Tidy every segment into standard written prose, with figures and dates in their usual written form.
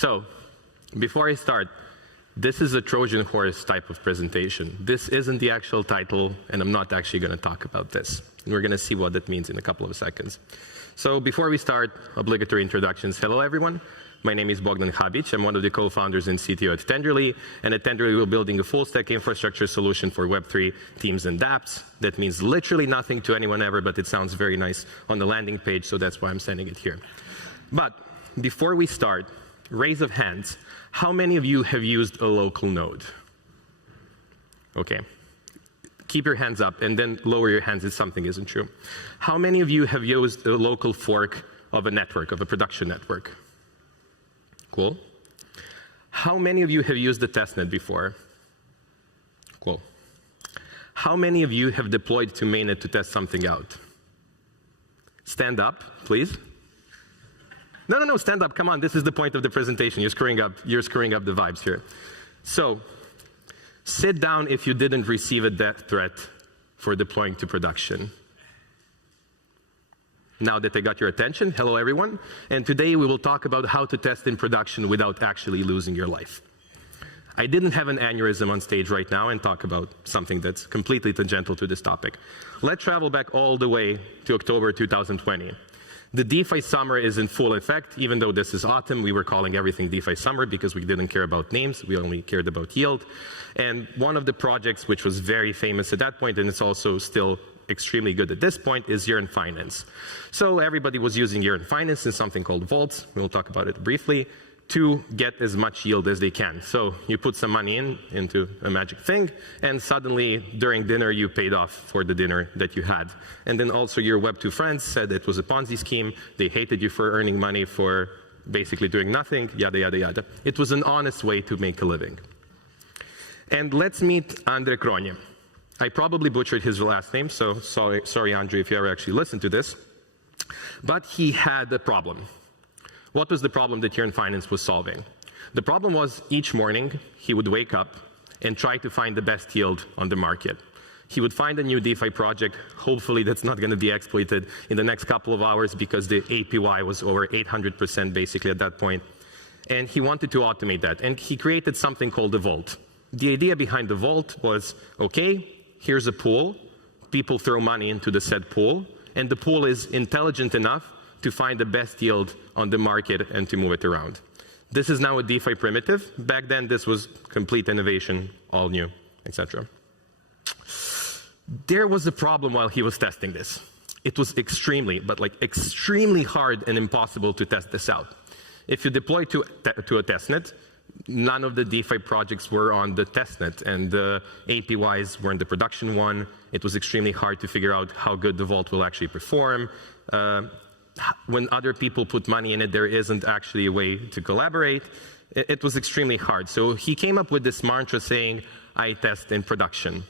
So, before I start, this is a Trojan horse type of presentation. This isn't the actual title, and I'm not actually going to talk about this. And we're going to see what that means in a couple of seconds. So before we start, obligatory introductions. Hello, everyone. My name is Bogdan Habic. I'm one of the co-founders and CTO at Tenderly. And at Tenderly, we're building a full-stack infrastructure solution for Web3 teams and dApps. That means literally nothing to anyone ever, but it sounds very nice on the landing page, so that's why I'm sending it here. But before we start, raise of hands. How many of you have used a local node? Okay. Keep your hands up and then lower your hands if something isn't true. How many of you have used a local fork of a network, of a production network? Cool. How many of you have used the testnet before? Cool. How many of you have deployed to mainnet to test something out? Stand up, please. No, stand up. Come on, this is the point of the presentation. You're screwing up the vibes here. So, sit down if you didn't receive a death threat for deploying to production. Now that I got your attention, hello everyone. And today we will talk about how to test in production without actually losing your life. I didn't have an aneurysm on stage right now and talk about something that's completely tangential to this topic. Let's travel back all the way to October 2020. The DeFi summer is in full effect. Even though this is autumn, we were calling everything DeFi summer because we didn't care about names. We only cared about yield. And one of the projects which was very famous at that point, and it's also still extremely good at this point, is Yearn Finance. So everybody was using Yearn Finance in something called vaults. We'll talk about it briefly, to get as much yield as they can. So you put some money into a magic thing, and suddenly during dinner you paid off for the dinner that you had. And then also your Web2 friends said it was a Ponzi scheme. They hated you for earning money for basically doing nothing, yada, yada, yada. It was an honest way to make a living. And let's meet Andre Kronje. I probably butchered his last name, so sorry, Andre, if you ever actually listened to this. But he had a problem. What was the problem that Yearn Finance was solving? The problem was each morning he would wake up and try to find the best yield on the market. He would find a new DeFi project, hopefully that's not going to be exploited in the next couple of hours because the APY was over 800% basically at that point. And he wanted to automate that. And he created something called the vault. The idea behind the vault was, okay, here's a pool. People throw money into the said pool. And the pool is intelligent enough to find the best yield on the market and to move it around. This is now a DeFi primitive. Back then, this was complete innovation, all new, etc. There was a problem while he was testing this. It was extremely, but like extremely hard and impossible to test this out. If you deploy to a testnet, none of the DeFi projects were on the testnet, and the APYs were in the production one. It was extremely hard to figure out how good the vault will actually perform. When other people put money in it, there isn't actually a way to collaborate. It was extremely hard. So he came up with this mantra saying, I test in production.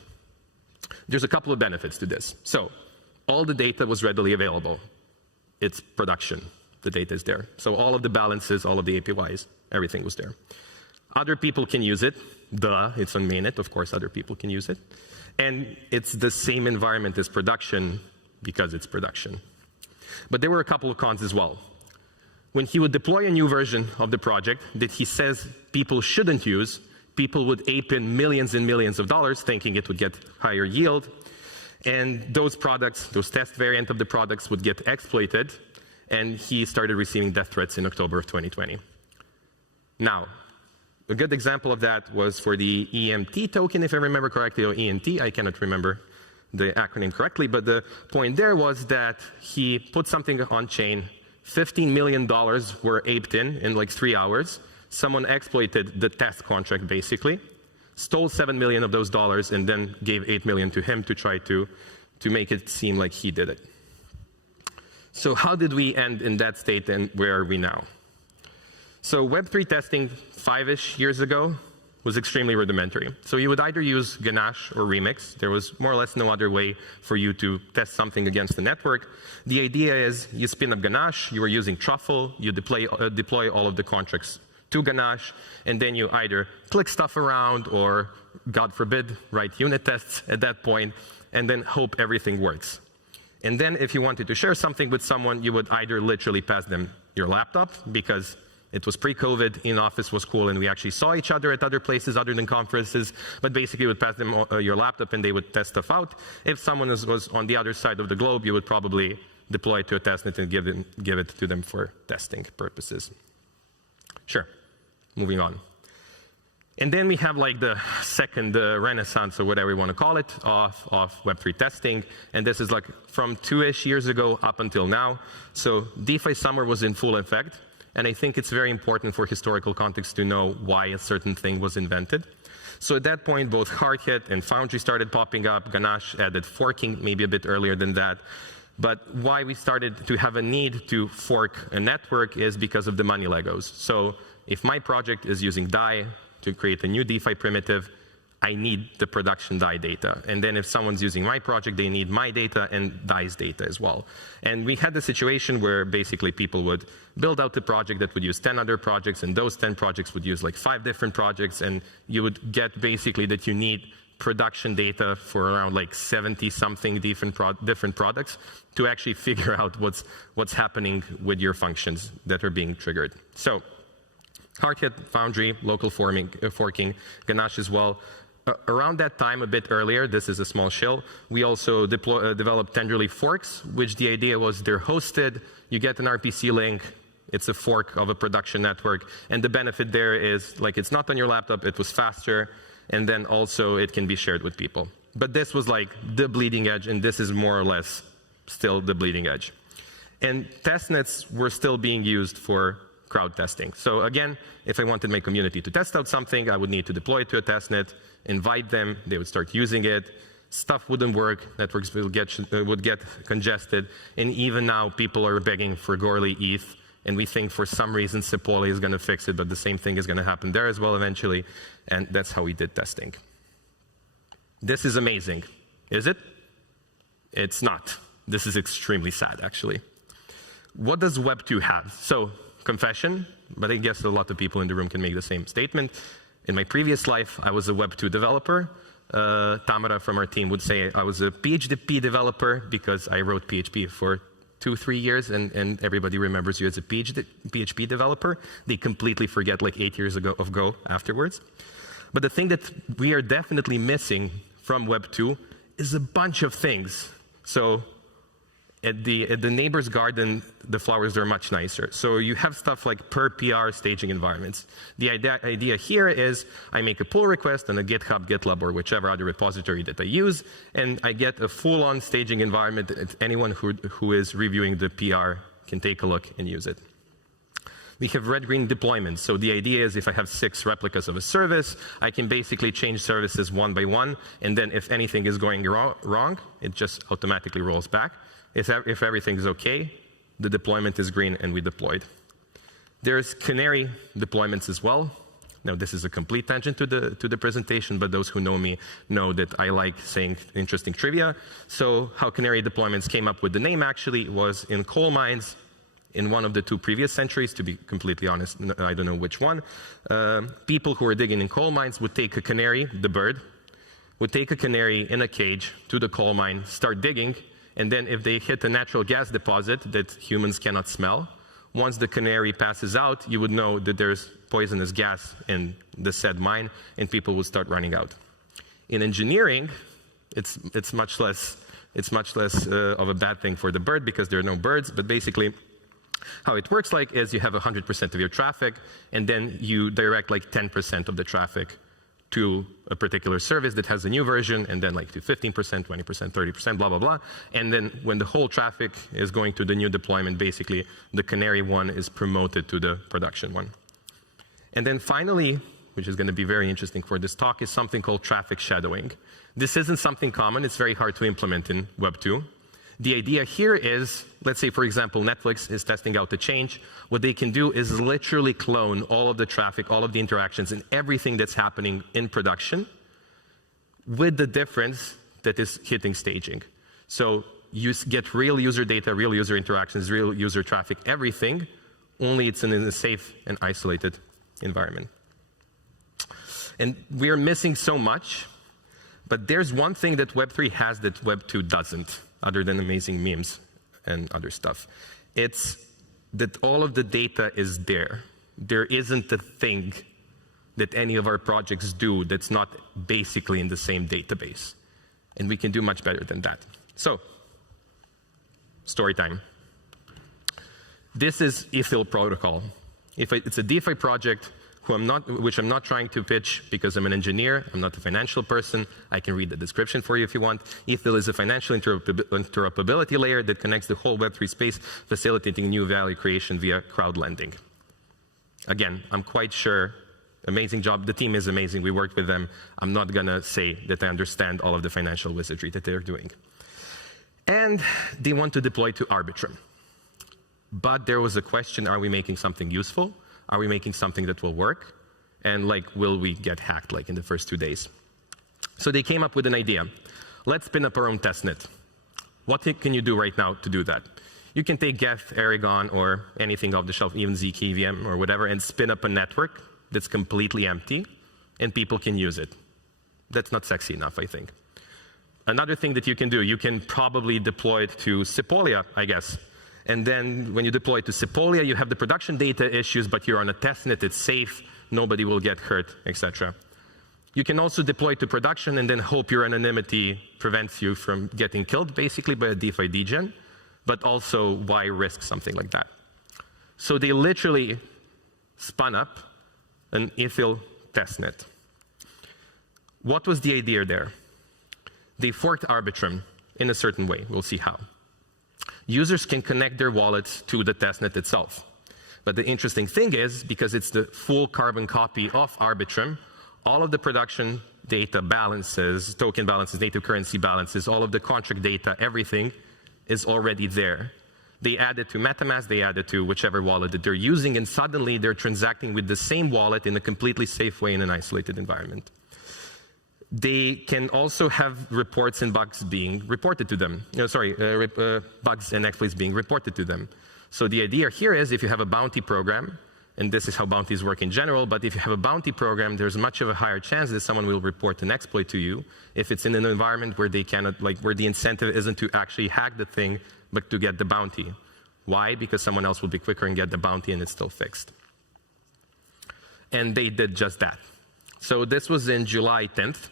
There's a couple of benefits to this. So all the data was readily available. It's production. The data is there. So all of the balances, all of the APYs, everything was there. Other people can use it. Duh, it's on mainnet. Of course, other people can use it. And it's the same environment as production because it's production. But there were a couple of cons as well. When he would deploy a new version of the project that he says people shouldn't use, people would ape in millions and millions of dollars thinking it would get higher yield. And those products, those test variant of the products would get exploited. And he started receiving death threats in October of 2020. Now, a good example of that was for the EMT token, if I remember correctly, or ENT, I cannot remember the acronym correctly, but the point there was that he put something on chain, $15 million were aped in like 3 hours. Someone exploited the test contract basically, stole $7 million of those dollars, and then gave $8 million to him to try to make it seem like he did it. So how did we end in that state, and where are we now? So Web3 testing 5-ish years ago was extremely rudimentary. So you would either use Ganache or Remix. There was more or less no other way for you to test something against the network. The idea is you spin up Ganache, you are using Truffle, you deploy all of the contracts to Ganache, and then you either click stuff around or, God forbid, write unit tests at that point, and then hope everything works. And then if you wanted to share something with someone, you would either literally pass them your laptop because It was pre-COVID, in-office was cool, and we actually saw each other at other places other than conferences, but basically you would pass them your laptop and they would test stuff out. If someone was on the other side of the globe, you would probably deploy it to a testnet and give it to them for testing purposes. Sure, moving on. And then we have like the second renaissance, or whatever you want to call it, of Web3 testing. And this is like from 2-ish years ago up until now. So DeFi summer was in full effect. And I think it's very important for historical context to know why a certain thing was invented. So at that point, both Hardhat and Foundry started popping up. Ganache added forking maybe a bit earlier than that. But why we started to have a need to fork a network is because of the money Legos. So if my project is using DAI to create a new DeFi primitive, I need the production DAI data. And then if someone's using my project, they need my data and DAI's data as well. And we had the situation where basically people would build out the project that would use 10 other projects, and those 10 projects would use like 5 different projects, and you would get basically that you need production data for around like 70-something different products to actually figure out what's happening with your functions that are being triggered. So Hardhat, Foundry, local forking, Ganache as well. Around that time, a bit earlier, this is a small shill, we also developed Tenderly forks, which the idea was they're hosted, you get an RPC link, it's a fork of a production network, and the benefit there is like it's not on your laptop, it was faster, and then also it can be shared with people. But this was like the bleeding edge, and this is more or less still the bleeding edge. And testnets were still being used for crowd testing. So again, if I wanted my community to test out something, I would need to deploy it to a testnet, invite them, they would start using it, stuff wouldn't work, networks would get congested, and even now people are begging for Goerli ETH, and we think for some reason Sepoly is going to fix it, but the same thing is going to happen there as well eventually, and that's how we did testing. This is amazing, is it? It's not. This is extremely sad, actually. What does Web 2 have? So, confession, but I guess a lot of people in the room can make the same statement. In my previous life, I was a Web 2 developer. Tamara from our team would say I was a PHP developer because I wrote PHP for 2-3 years, and everybody remembers you as a PHP developer. They completely forget like 8 years ago of Go afterwards. But the thing that we are definitely missing from Web 2 is a bunch of things. So at the neighbor's garden, the flowers are much nicer. So you have stuff like per PR staging environments. The idea here is I make a pull request on a GitHub, GitLab, or whichever other repository that I use, and I get a full-on staging environment that anyone who is reviewing the PR can take a look and use it. We have red-green deployments. So the idea is if I have 6 replicas of a service, I can basically change services one by one, and then if anything is going wrong, it just automatically rolls back. If everything is okay, the deployment is green and we deployed. There's canary deployments as well. Now this is a complete tangent to the presentation, but those who know me know that I like saying interesting trivia. So how canary deployments came up with the name actually was in coal mines in one of the 2 previous centuries, to be completely honest, I don't know which one. People who were digging in coal mines would take a canary, the bird, would take a canary in a cage to the coal mine, start digging, and then if they hit a natural gas deposit that humans cannot smell, once the canary passes out, you would know that there's poisonous gas in the said mine, and people would start running out. In engineering, it's much less of a bad thing for the bird because there are no birds, but basically how it works like is you have 100% of your traffic, and then you direct like 10% of the traffic to a particular service that has a new version, and then like to 15%, 20%, 30%, blah, blah, blah. And then when the whole traffic is going to the new deployment, basically the canary one is promoted to the production one. And then finally, which is going to be very interesting for this talk, is something called traffic shadowing. This isn't something common. It's very hard to implement in Web 2. The idea here is, let's say, for example, Netflix is testing out a change. What they can do is literally clone all of the traffic, all of the interactions, and everything that's happening in production with the difference that is hitting staging. So you get real user data, real user interactions, real user traffic, everything, only it's in a safe and isolated environment. And we are missing so much, but there's one thing that Web3 has that Web 2 doesn't, other than amazing memes and other stuff. It's that all of the data is there. there isn't a thing that any of our projects do that's not basically in the same database. And we can do much better than that. So, story time. This is Ethyl protocol. It's a DeFi project which I'm not trying to pitch because I'm an engineer, I'm not a financial person. I can read the description for you if you want. Ethyl is a financial interoperability layer that connects the whole Web3 space, facilitating new value creation via crowd lending. Again, I'm quite sure, amazing job. The team is amazing. We worked with them. I'm not going to say that I understand all of the financial wizardry that they're doing. And they want to deploy to Arbitrum. But there was a question, are we making something useful? Are we making something that will work? And like, will we get hacked like in the first 2 days? So they came up with an idea. Let's spin up our own testnet. What can you do right now to do that? You can take Geth, Aragon, or anything off the shelf, even ZK VM or whatever, and spin up a network that's completely empty, and people can use it. That's not sexy enough, I think. Another thing that you can do, you can probably deploy it to Sepolia, I guess. And then when you deploy it to Sepolia, you have the production data issues, but you're on a testnet, it's safe, nobody will get hurt, etc. You can also deploy to production and then hope your anonymity prevents you from getting killed, basically, by a DeFi degen. But also, why risk something like that? So they literally spun up an Ethyl testnet. What was the idea there? They forked Arbitrum in a certain way. We'll see how. Users can connect their wallets to the testnet itself. But the interesting thing is, because it's the full carbon copy of Arbitrum, all of the production data balances, token balances, native currency balances, all of the contract data, everything is already there. They add it to MetaMask, they add it to whichever wallet that they're using, and suddenly they're transacting with the same wallet in a completely safe way in an isolated environment. They can also have reports and bugs being reported to them. Bugs and exploits being reported to them. So the idea here is if you have a bounty program, and this is how bounties work in general, but if you have a bounty program, there's much of a higher chance that someone will report an exploit to you if it's in an environment where they cannot, like where the incentive isn't to actually hack the thing, but to get the bounty. Why? Because someone else will be quicker and get the bounty and it's still fixed. And they did just that. So this was in July 10th.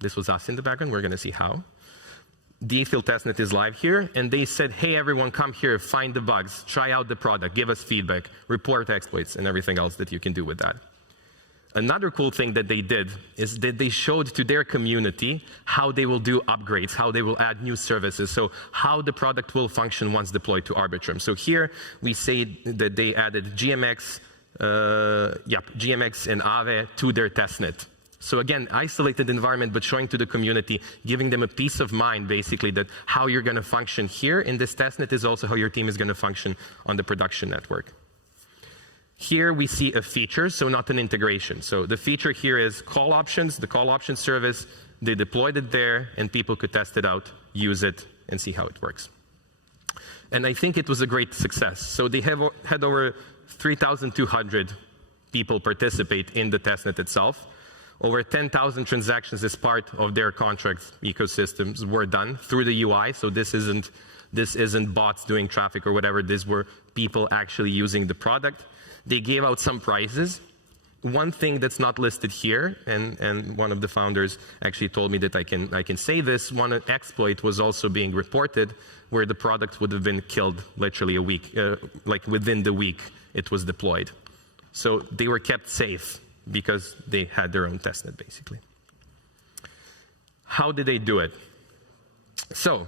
This was us in the background. We're going to see how. The Ethyl testnet is live here, and they said, hey, everyone, come here, find the bugs, try out the product, give us feedback, report exploits, and everything else that you can do with that. Another cool thing that they did is that they showed to their community how they will do upgrades, how they will add new services, so how the product will function once deployed to Arbitrum. So here we say that they added GMX and Aave to their testnet. So again, isolated environment, but showing to the community, giving them a peace of mind, basically, that how you're going to function here in this testnet is also how your team is going to function on the production network. Here we see a feature, so not an integration. So the feature here is call options, the call option service. They deployed it there, and people could test it out, use it, and see how it works. And I think it was a great success. So they have had over 3,200 people participate in the testnet itself. Over 10,000 transactions as part of their contract ecosystems were done through the UI. So this isn't bots doing traffic or whatever. These were people actually using the product. They gave out some prizes. One thing that's not listed here, and one of the founders actually told me that I can say this, one exploit was also being reported where the product would have been killed literally a week, like within the week it was deployed. So they were kept safe because they had their own testnet, basically. How did they do it? So,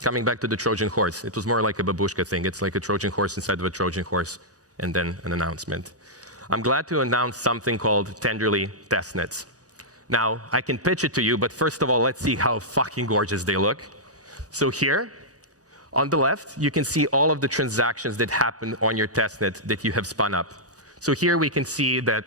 coming back to the Trojan horse, it was more like a babushka thing. It's like a Trojan horse inside of a Trojan horse, and then an announcement. I'm glad to announce something called Tenderly testnets. Now, I can pitch it to you, but first of all, let's see how fucking gorgeous they look. So here, on the left, you can see all of the transactions that happen on your testnet that you have spun up. So here we can see that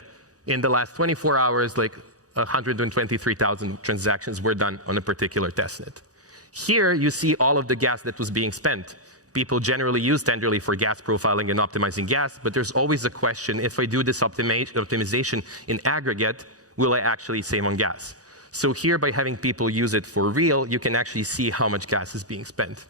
in the last 24 hours, like 123,000 transactions were done on a particular testnet. Here, you see all of the gas that was being spent. People generally use Tenderly for gas profiling and optimizing gas, but there's always a question, if I do this optimization in aggregate, will I actually save on gas? So here, by having people use it for real, you can actually see how much gas is being spent.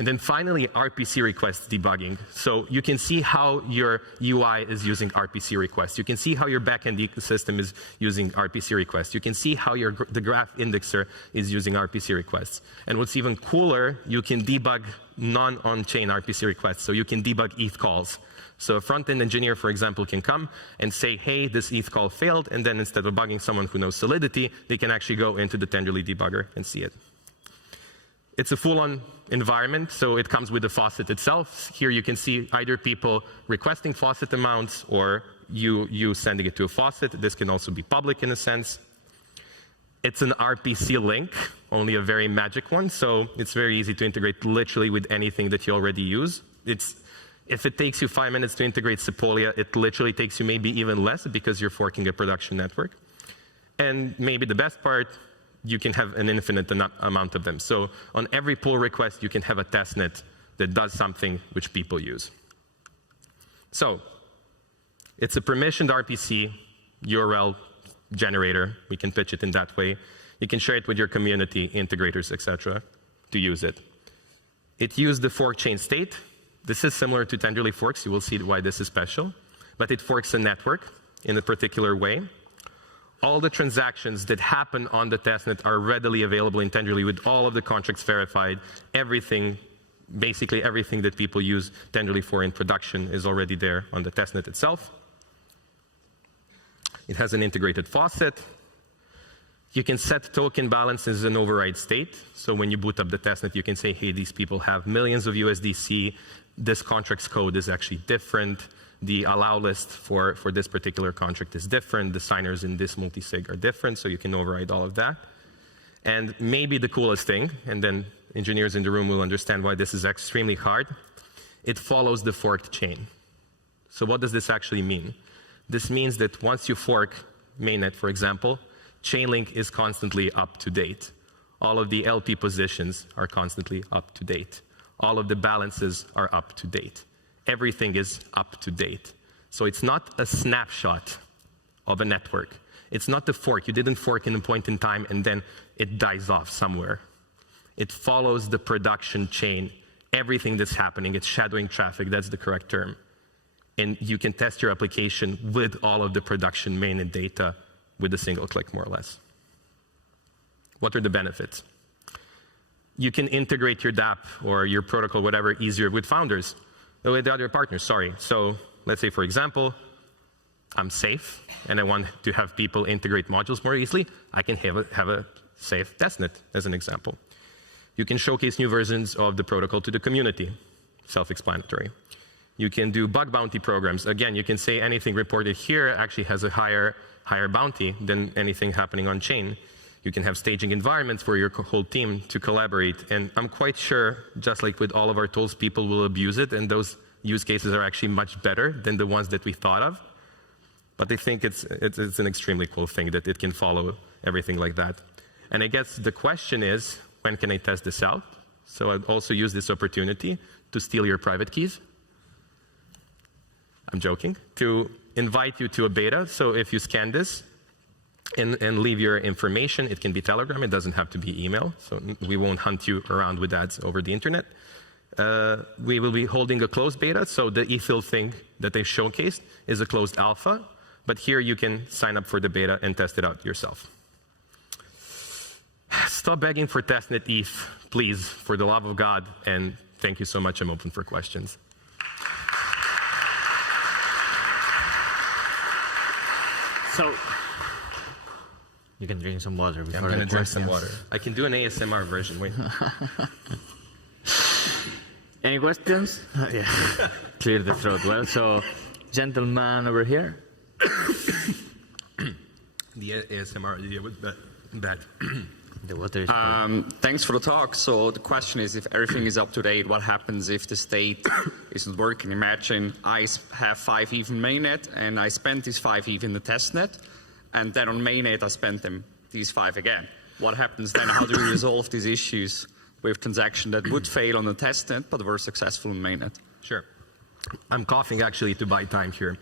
And then finally, RPC request debugging. So you can see how your UI is using RPC requests. You can see how your backend ecosystem is using RPC requests. You can see how the graph indexer is using RPC requests. And what's even cooler, you can debug non-on-chain RPC requests. So you can debug ETH calls. So a front-end engineer, for example, can come and say, hey, this ETH call failed, and then instead of bugging someone who knows Solidity, they can actually go into the Tenderly debugger and see it. It's a full-on environment, so it comes with the faucet itself. Here you can see either people requesting faucet amounts or you sending it to a faucet. This can also be public in a sense. It's an RPC link, only a very magic one, so it's very easy to integrate literally with anything that you already use. If it takes you 5 minutes to integrate Sepolia, it literally takes you maybe even less because you're forking a production network. And maybe the best part, you can have an infinite amount of them. So on every pull request, you can have a testnet that does something which people use. So it's a permissioned RPC URL generator. We can pitch it in that way. You can share it with your community, integrators, etc., to use it. It used the fork chain state. This is similar to Tenderly forks. You will see why this is special. But it forks a network in a particular way. All the transactions that happen on the testnet are readily available in Tenderly with all of the contracts verified. Everything, basically everything that people use Tenderly for in production is already there on the testnet itself. It has an integrated faucet. You can set token balances and override state. So when you boot up the testnet, you can say, hey, these people have millions of USDC. This contract's code is actually different. The allow list for this particular contract is different. The signers in this multisig are different, so you can override all of that. And maybe the coolest thing, and then engineers in the room will understand why this is extremely hard, it follows the forked chain. So what does this actually mean? This means that once you fork mainnet, for example, Chainlink is constantly up to date. All of the LP positions are constantly up to date. All of the balances are up to date. Everything is up to date. So it's not a snapshot of a network. It's not the fork. You didn't fork in a point in time and then it dies off somewhere. It follows the production chain. Everything that's happening, it's shadowing traffic. That's the correct term. And you can test your application with all of the production mainnet data with a single click, more or less. What are the benefits? You can integrate your DApp or your protocol, whatever, easier with founders, with the other partners, sorry. So let's say, for example, I'm safe and I want to have people integrate modules more easily. I can have a safe testnet, as an example. You can showcase new versions of the protocol to the community, self-explanatory. You can do bug bounty programs. Again, you can say anything reported here actually has a higher bounty than anything happening on chain. You can have staging environments for your whole team to collaborate. And I'm quite sure, just like with all of our tools, people will abuse it. And those use cases are actually much better than the ones that we thought of. But I think it's an extremely cool thing that it can follow everything like that. And I guess the question is, when can I test this out? So I'd also use this opportunity to steal your private keys. I'm joking. To invite you to a beta. So if you scan this, and leave your information. It can be Telegram. It doesn't have to be email. So we won't hunt you around with ads over the internet. We will be holding a closed beta. So the ETHIL thing that they showcased is a closed alpha. But here you can sign up for the beta and test it out yourself. Stop begging for testnet ETH, please, for the love of God. And thank you so much. I'm open for questions. So you can drink some water before. I'm going to drink some water. I can do an ASMR version. Wait. Any questions? Yeah. Clear the throat well. So, gentleman over here. The ASMR idea was bad. The water is thanks for the talk. So the question is, if everything is up to date, what happens if the state isn't working? Imagine I have 5 ETH in mainnet, and I spent these 5 ETH in the testnet, and then on mainnet I spent these 5 again. What happens then? How do we resolve these issues with transactions that would fail on the testnet but were successful in mainnet? Sure. I'm coughing actually to buy time here.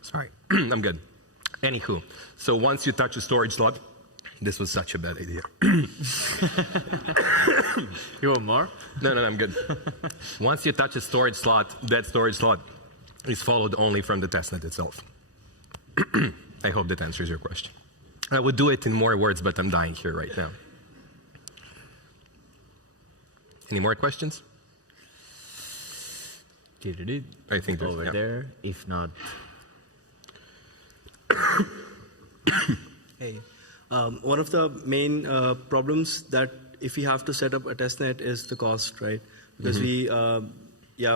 Sorry, I'm good. Anywho, so once you touch a storage slot, This was such a bad idea. You want more? No, I'm good. Once you touch a storage slot, that storage slot is followed only from the testnet itself. I hope that answers your question. I would do it in more words, but I'm dying here right now. Any more questions? I think there's- over yeah. there. If not, Hey, one of the main problems that if we have to set up a testnet is the cost, right? Because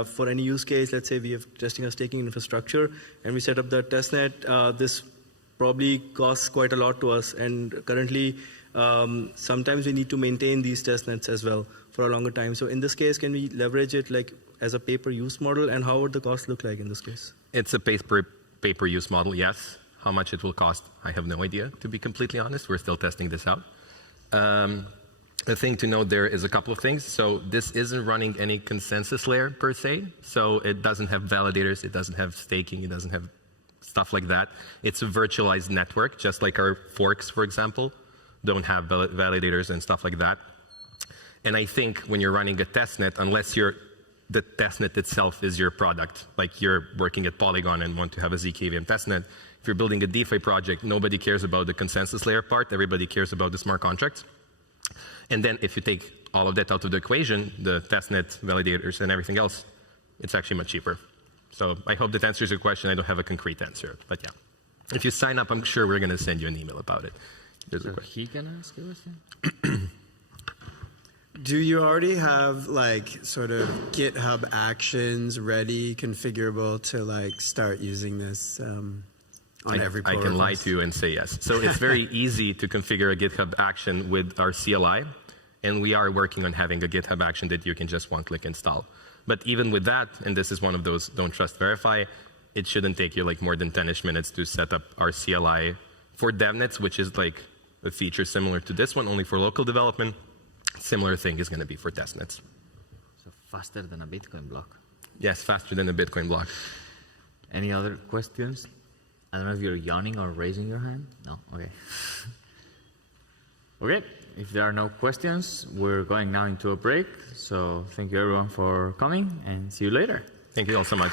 for any use case, let's say we have testing or staking infrastructure, and we set up the testnet, this probably costs quite a lot to us. And currently, sometimes we need to maintain these testnets as well for a longer time. So in this case, can we leverage it like as a pay-per-use model, and how would the cost look like in this case? It's a pay-per-use model, yes. How much it will cost, I have no idea, to be completely honest. We're still testing this out. The thing to note there is a couple of things. So this isn't running any consensus layer per se. So it doesn't have validators, it doesn't have staking, it doesn't have stuff like that. It's a virtualized network, just like our forks, for example, don't have validators and stuff like that. And I think when you're running a testnet, unless the testnet itself is your product, like you're working at Polygon and want to have a zkVM testnet, if you're building a DeFi project, nobody cares about the consensus layer part. Everybody cares about the smart contracts. And then if you take all of that out of the equation, the testnet, validators, and everything else, it's actually much cheaper. So I hope that answers your question. I don't have a concrete answer, but yeah. If you sign up, I'm sure we're going to send you an email about it. There's a so question. he can ask a question. Do you already have like sort of GitHub Actions ready, configurable to like start using this on every pull I can lie request? to you and say yes. So it's very easy to configure a GitHub action with our CLI, and we are working on having a GitHub action that you can just one-click install. But even with that, and this is one of those don't trust verify, it shouldn't take you like more than 10-ish minutes to set up our CLI for DevNets, which is like a feature similar to this one, only for local development. Similar thing is going to be for testnets. So faster than a Bitcoin block. Yes, faster than a Bitcoin block. Any other questions? I don't know if you're yawning or raising your hand. No? Okay. Okay. If there are no questions, we're going now into a break. So thank you everyone for coming, and see you later. Thank you all so much.